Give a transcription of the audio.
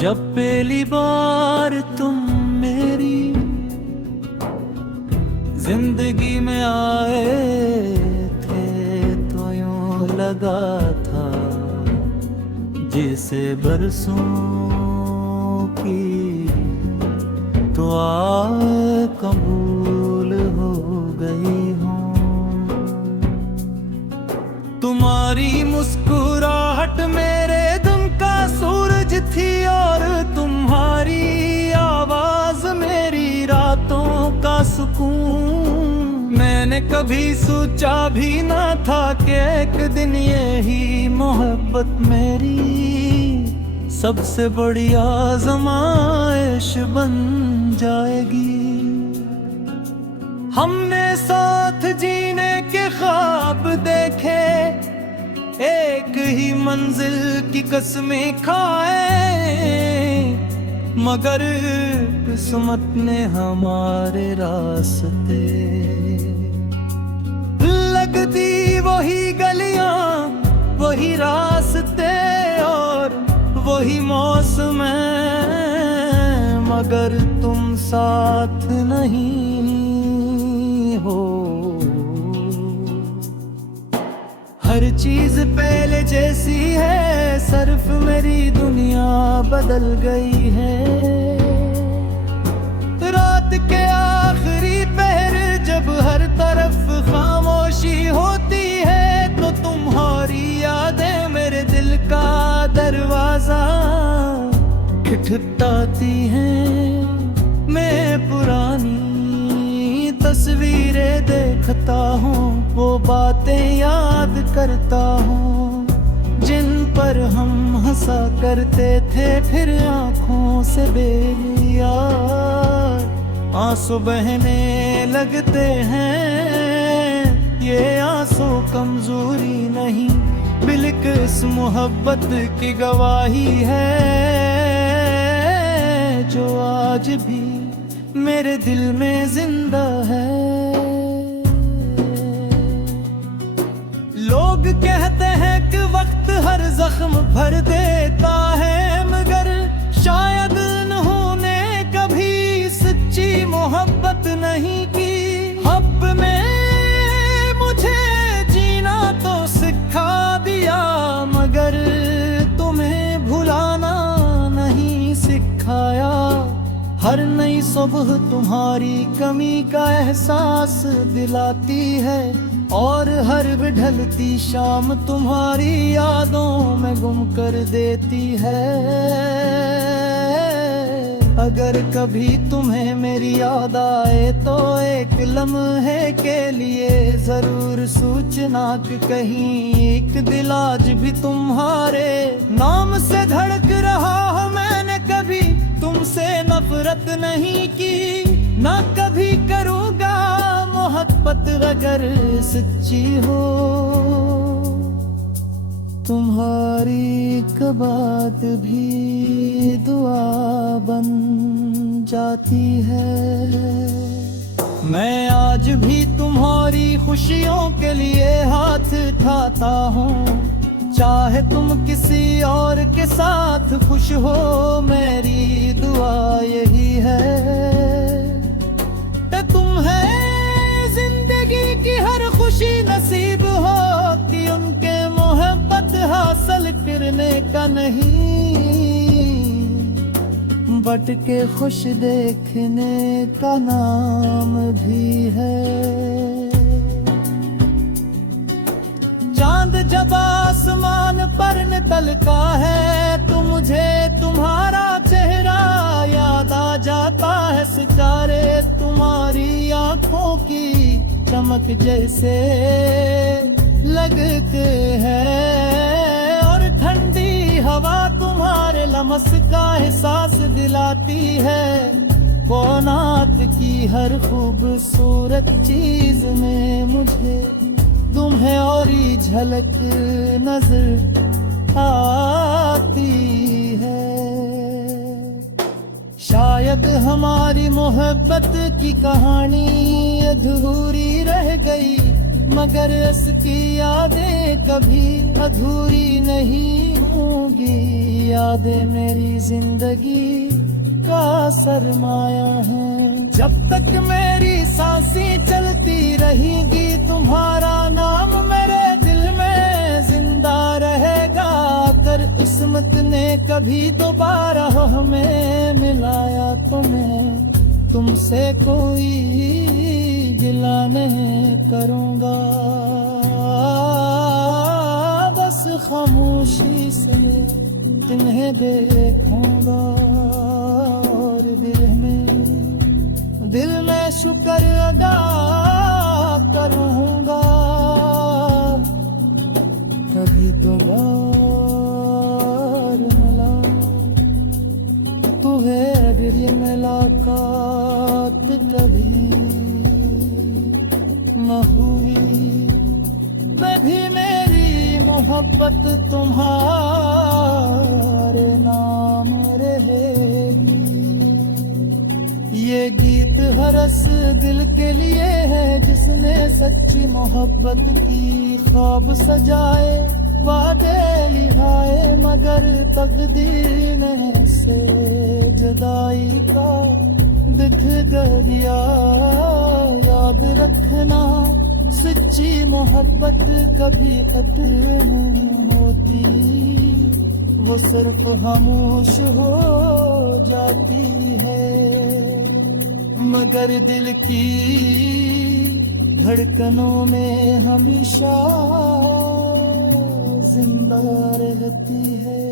जब पहली बार तुम मेरी जिंदगी में आए थे तो यूं लगा था जैसे बरसों की दुआ कबूल हो गई हूँ। तुम्हारी मुस्कुराहट मेरे दिन का सूरज थी और तुम्हारी आवाज मेरी रातों का सुकून। मैंने कभी सोचा भी ना था कि एक दिन यही मोहब्बत मेरी सबसे बड़ी आजमाइश बन जाएगी। हमने साथ जीने के ख्वाब देखे, एक ही मंजिल की कसमें खाए, मगर किस्मत ने हमारे रास्ते लगती वही गलियां वही रास्ते और वही मौसम है, मगर तुम साथ नहीं हो। हर चीज पहले जैसी है, सिर्फ मेरी दुनिया बदल गई है। रात के आखिरी पहर जब हर तरफ खामोशी होती है तो तुम्हारी यादें मेरे दिल का दरवाजा खटखटाती हैं। मैं पुरानी तस्वीरें देखता हूँ, वो बातें याद करता हूँ जिन पर हम हंसा करते थे, फिर आँखों से बेयार आंसू बहने लगते हैं। ये आंसू कमजोरी नहीं बल्कि इस मोहब्बत की गवाही है जो आज भी मेरे दिल में जिंदा है। लोग कहते हैं कि वक्त हर जख्म भर देता है, मगर शायद उन्होंने कभी सच्ची मोहब्बत नहीं की। हब में मुझे जीना तो सिखा दिया, मगर तुम्हें भुलाना नहीं सिखाया। हर नई सुबह तुम्हारी कमी का एहसास दिलाती है और हर ढलती शाम तुम्हारी यादों में गुम कर देती है। अगर कभी तुम्हें मेरी याद आए तो एक लम्हे के लिए जरूर सोचना कि कहीं एक दिल आज भी तुम्हारे नाम से धड़क रहा हो। मैंने कभी तुमसे नफरत नहीं की, ना कभी करूँगा मोहब्बत अगर सच्ची हो। तुम्हारी एक बात भी दुआ बन जाती है। मैं आज भी तुम्हारी खुशियों के लिए हाथ उठाता हूँ, चाहे तुम किसी और के साथ खुश हो, मेरी दुआ यही है कि तुम्हें जिंदगी की हर खुशी नसीब हो, कि उनके मोहब्बत हासिल करने का नहीं, बट के खुश देखने का नाम भी है। चांद जब आसमान पर निकलता है तो मुझे तुम्हारा चेहरा याद आ जाता है। सितारे तुम्हारी आंखों की चमक जैसे लगते हैं और ठंडी हवा तुम्हारे लमस का एहसास दिलाती है। कायनात की हर खूबसूरत चीज में मुझे तुम्हें और ही झलक नजर आती है। शायद हमारी मोहब्बत की कहानी अधूरी रह गई, मगर इसकी यादें कभी अधूरी नहीं होंगी। यादें मेरी जिंदगी का सरमाया है। जब तक मेरी सांसें चलती रहेंगी, तुम्हारा नाम मेरे दिल में जिंदा रहेगा। कर किस्मत ने कभी दोबारा हमें मिलाया तुम्हें, तुमसे कोई गिला नहीं करूँगा। बस खामोशी से तुम्हें देखूँगा और दिल में शुक्र अदा करूँगा। कभी तो बार मिला तुम्हें, अगर ये मुलाकात कभी न हुई, मैं भी मेरी मोहब्बत तुम्हारे नाम रहेगी। ये गीत हरस दिल के लिए है, जिसने सच्ची मोहब्बत की ख्वाब सजाए, वादे लिहाए, मगर तकदीर ने से जुदाई का दिख गया। याद रखना सच्ची मोहब्बत कभी कत्ल नहीं होती, वो सिर्फ खामोश हो जाती है। मगर दिल की धड़कनों में हमेशा जिंदा रहती है।